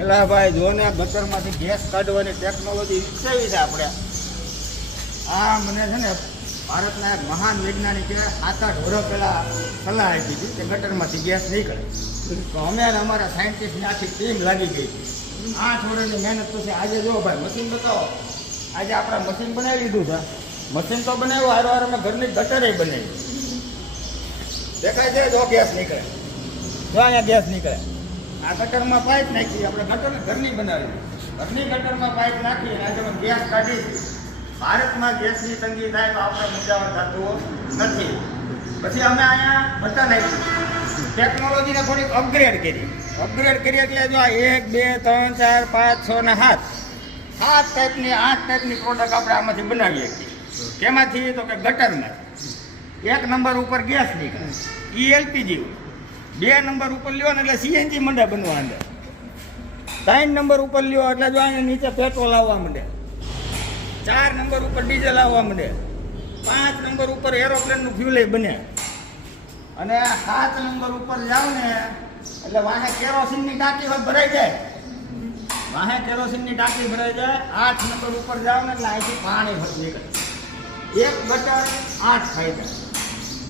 એલા ભાઈ જો ને ગટરમાંથી ગેસ કાઢવાની ટેકનોલોજી વિકસાવી છે આપણે. આ મને છે ને ભારતના એક મહાન વૈજ્ઞાનિકે 7-8 વર્ષ પહેલાં સલાહ આપી હતી કે ગટરમાંથી ગેસ નીકળે. તો અમે અને અમારા સાયન્ટિસ્ટની આખી ટીમ લાગી ગઈ હતી. 8 વર્ષની મહેનત પછી આજે જો ભાઈ મશીન બતાવો. આજે આપણે મશીન બનાવી લીધું છે. મશીન તો બનાવ્યું, હારો અમે ઘરની ગટરે બનાવી. દેખાય છે જો ગેસ નીકળે, જો અહીંયા ગેસ નીકળે. આ ગટરમાં પાઇપ નાખી, આપણે ગટર ઘરની બનાવી, ઘરની ગટરમાં પાઇપ નાખી અને આજે અમે ગેસ કાઢી. ભારતમાં ગેસની તંગી થાય તો આપણે મુદ્દાઓ થતું નથી. પછી અમે અહીંયા બતા નાખી, ટેકનોલોજીને થોડીક અપગ્રેડ કરી એટલે જો 1, 2, 3, 4, 5, 6 ને 7 ટાઈપની 8 ટાઈપની પ્રોડક્ટ આપણે આમાંથી બનાવીએ છીએ. કેમાંથી? તો કે ગટરમાંથી. 1 નંબર ઉપર ગેસ નીકળે, એલપીજી. 2 નંબર ઉપર લ્યો ને એટલે સીએનજી મંડે બનવા માંડે. 3 નંબર ઉપર લ્યો એટલે જો અહીંયા નીચે પેટ્રોલ આવવા માંડે. 4 નંબર ઉપર ડીઝલ આવવા માંડે. 5 નંબર ઉપર એરોપ્લેનનું ફ્યુલ બને. અને 7 નંબર ઉપર જાવ ને એટલે વાહે કેરોસીનની ટાંકી ભરાઈ જાય. 8 નંબર ઉપર જાવ ને એટલે અહીંથી પાણી નીકળે. એક ગટર 8 ફાયદા.